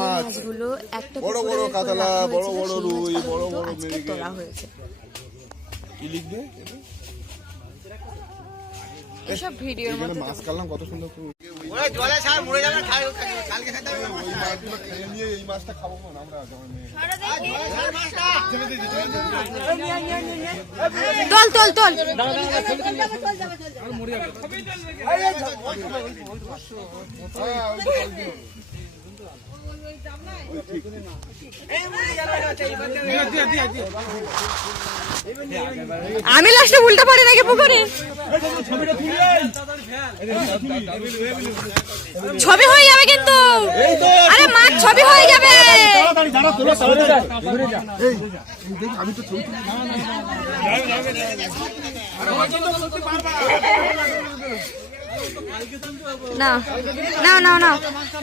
মাছগুলো একটা বড় বড় কাতলা, বড় বড় রুই, বড় বড় আজকে তোলা হয়েছে। কি লিখবে এসব ভিডিওর মধ্যে? মাছ কাটলাম কত সুন্দর করে। ওরে জলে ছাড় মরে যাবে, কালকে খেতে হবে। ওই মাছগুলো খেয়ে নিয়ে এই মাছটা খাবো না আমরা। তোল তোল তোল। আমি লাস্টে উল্টা পড়ে নাকি পুকুরে? ছবি হয়ে যাবে কিন্তু। আরে মাছ ছবি হয়ে যাবে। না না না না